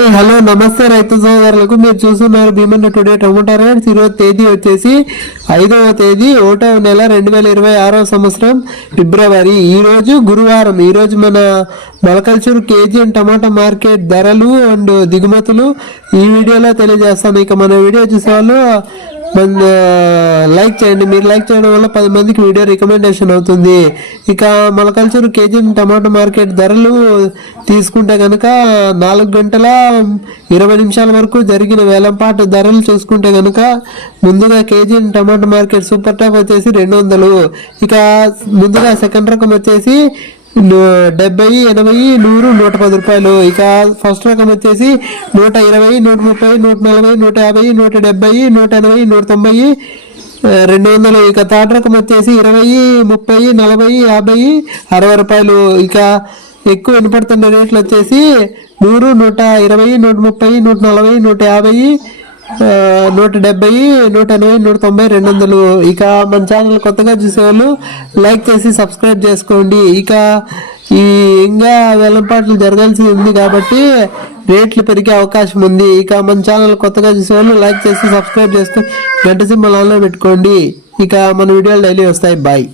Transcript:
Hello నమస్తే రైతు సోదరులకు. మీరు చూస్తున్నారు భీమన్న టుడే టొమాటో రేట్స్. ఈరోజు తేదీ వచ్చేసి 5వ తేదీ 1వ నెల 2026 సంవత్సరం ఫిబ్రవరి. ఈరోజు గురువారం. ఈరోజు మన మొలకల్చూరు కేజీ టమాటా మార్కెట్ ధరలు అండ్ దిగుమతులు ఈ వీడియోలో తెలియజేస్తాను. ఇక మన వీడియో చూసేవాళ్ళు లైక్ చేయండి. మీరు లైక్ చేయడం వల్ల 10 మందికి వీడియో రికమెండేషన్ అవుతుంది. ఇక మొలకల్చూరు కేజీ టమాటా మార్కెట్ ధరలు తీసుకుంటే కనుక 4 గంటల 20 నిమిషాల వరకు జరిగిన వేలంపాటు ధరలు చూసుకుంటే కనుక ముందుగా కేజీ టమాటా మార్కెట్ సూపర్ టాప్ వచ్చేసి 200. ఇక ముందుగా సెకండ్ రకం వచ్చేసి 70, 80, 100, 110 రూపాయలు. ఇక ఫస్ట్ రకం వచ్చేసి 120, 130, 140, 150, 170, 180, 190, 200. ఇక థర్డ్ రకం వచ్చేసి 20, 30, 40, 50, 60 రూపాయలు. ఇక ఎక్కువ వినపడుతున్న రేట్లు వచ్చేసి 100, 120, 130, 140, 150, 170, 180, 190, 200. ఇక మన ఛానల్ కొత్తగా చూసేవాళ్ళు లైక్ చేసి సబ్స్క్రైబ్ చేసుకోండి. ఇక ఈ ఇంకా వేలంపాట్లు జరగాల్సి ఉంది కాబట్టి రేట్లు పెరిగే అవకాశం ఉంది. ఇక మన ఛానల్ కొత్తగా చూసేవాళ్ళు లైక్ చేసి సబ్స్క్రైబ్ చేసుకొని గంట సింబల్ ఆన్లో పెట్టుకోండి. ఇక మన వీడియోలు డైలీ వస్తాయి. బాయ్.